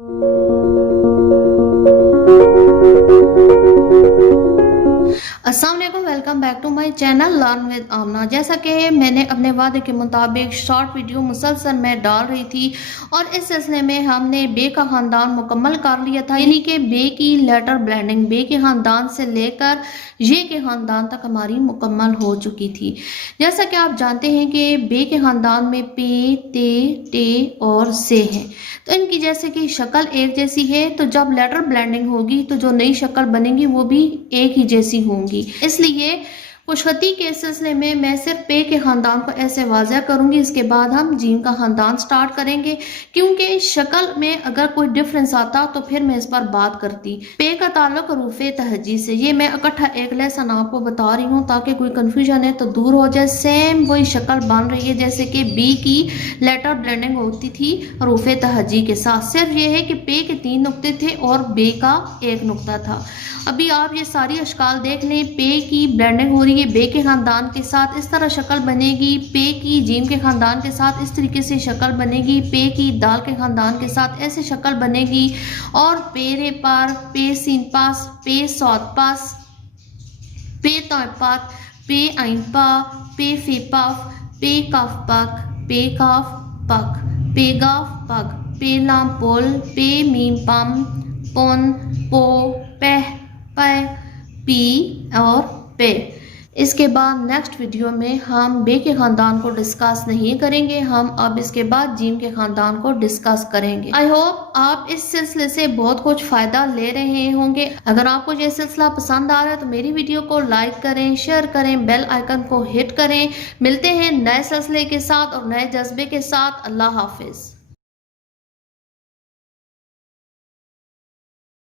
अस्सलाम वालेकुम, welcome back to my channel learn with Amna. जैसा कि मैंने अपने वादे के मुताबिक शॉर्ट वीडियो मुसलसल में डाल रही थी और इस सिलसिले में हमने बे का ख़ानदान मुकम्मल कर लिया था, यानी कि बे की लेटर ब्लेंडिंग बे के ख़ानदान से लेकर ये के ख़ानदान तक हमारी मुकम्मल हो चुकी थी। जैसा कि आप जानते हैं कि बे के ख़ानदान में पे, ते और से हैं, तो इनकी जैसे कि शक्ल एक जैसी है, तो जब लेटर ब्लेंडिंग होगी तो जो नई शक्ल बनेगी वो भी एक ही जैसी होंगी। इसलिए खुशखती के सिलसिले में मैं सिर्फ पे के ख़ानदान को ऐसे वाज़ह करूंगी, इसके बाद हम जीम का ख़ानदान स्टार्ट करेंगे, क्योंकि शक्ल में अगर कोई डिफरेंस आता तो फिर मैं इस पर बात करती। पे का ताल्लुक रूफ़े तहजी से, ये मैं इकट्ठा एक लेसन आपको बता रही हूँ ताकि कोई कन्फ्यूजन है तो दूर हो जाए। सेम वही शक्ल बन रही है जैसे कि बी की लेटर ब्लेंडिंग होती थी रूफ़े तहजी के साथ, सिर्फ ये है कि पे के 3 नुक्ते थे और बे का 1 नुक्ता था। अभी आप ये सारी अशकाल देख लें, पे की ब्लेंडिंग हो रही है बे के ख़ानदान के साथ, इस तरह शक्ल बनेगी। पे की जीम के ख़ानदान के साथ इस तरीके से शक्ल बनेगी। पे की दाल के ख़ानदान के साथ ऐसे शक्ल बनेगी। और पे रे पार, पे सीन पास, पे सौद पास, पे तौपात, पे आइन पा, पे फे पाफ, पे काफ पक, पे काफ पक, पे गाफ पग, पे लाम पोल, पे मीम पम, पुन पो, पह पै, पी और पे। इसके बाद नेक्स्ट वीडियो में हम बे के ख़ानदान को डिस्कस नहीं करेंगे, हम अब इसके बाद जीम के ख़ानदान को डिस्कस करेंगे। आई होप आप इस सिलसिले से बहुत कुछ फ़ायदा ले रहे होंगे। अगर आपको ये सिलसिला पसंद आ रहा है तो मेरी वीडियो को लाइक करें, शेयर करें, बेल आइकन को हिट करें। मिलते हैं नए सिलसिले के साथ और नए जज्बे के साथ। अल्लाह हाफिज़।